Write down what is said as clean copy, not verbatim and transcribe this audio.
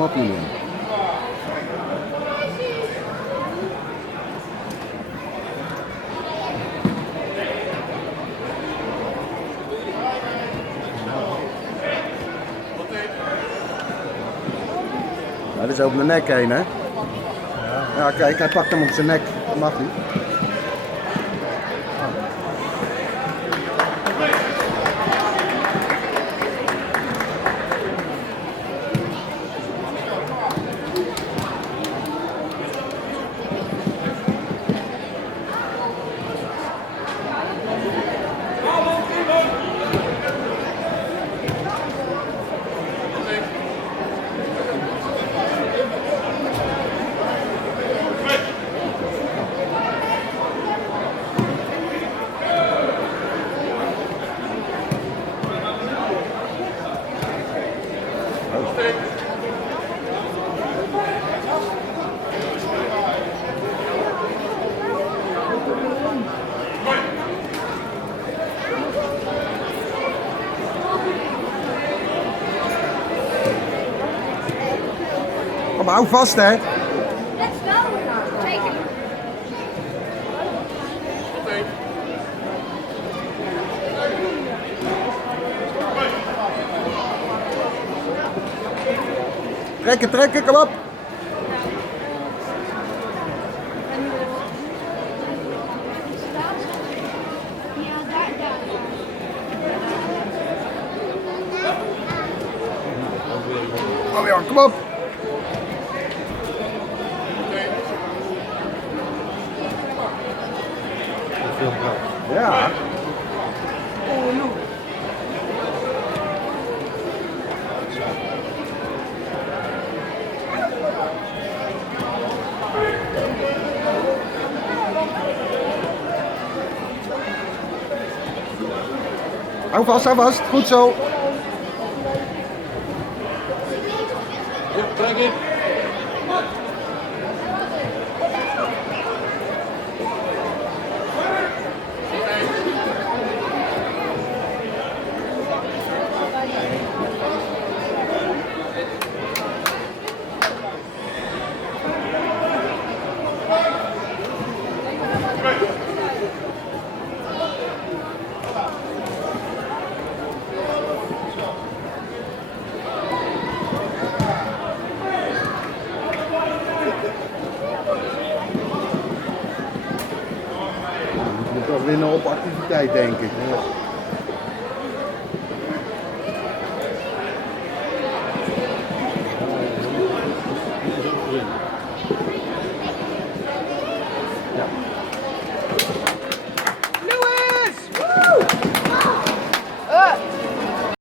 Kom op, Julian. Ja, dit is over de nek heen, hè? Ja, kijk, hij pakt hem op zijn nek. Dat mag niet. Kom, hou vast, hè. Let's go. Take it. Trekken, trekken, kom op. Ja, daar. Oh ja, kom op. Ja. Hou vast, hou vast. Goed zo. Ja, trek in. Je moet toch winnen op activiteit, denk ik.